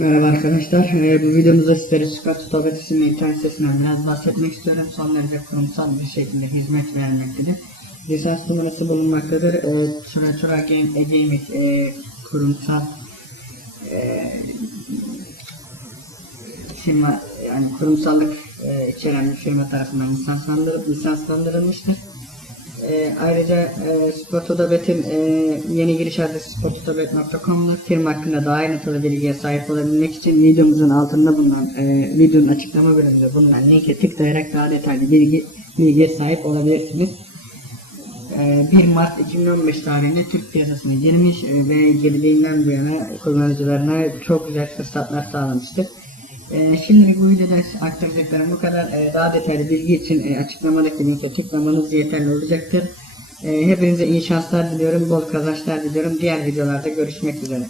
Merhaba arkadaşlar. Ee, bu videomuzda sizlere Scott Stobet isimli internet sitesinden biraz bahsetmek istiyorum. Son derece kurumsal bir şekilde hizmet vermektedir. Lisans numarası bulunmaktadır. Ee, Tura Tura Game Academy e, kurumsal e, firma yani kurumsallık e, içeren bir firma tarafından lisanslandırılmıştır. E, ayrıca e, Sportodabet'in e, yeni giriş adresi sportodabet.com'da firma hakkında daha ayrıntılı bilgiye sahip olabilmek için videomuzun altında bulunan e, videonun açıklama bölümünde bulunan linke tıklayarak daha detaylı bilgi bilgiye sahip olabilirsiniz. E, 1 Mart 2015 tarihinde Türk piyasasına girmiş e, ve girdiğinden bu yana kullanıcılarına çok güzel fırsatlar sağlamıştır. Ee, şimdilik bu videoda aktaracaklarım bu kadar. Ee, daha detaylı bilgi için e, açıklamadaki linke tıklamanız yeterli olacaktır. Ee, hepinize iyi şanslar diliyorum, bol kazançlar diliyorum. Diğer videolarda görüşmek üzere.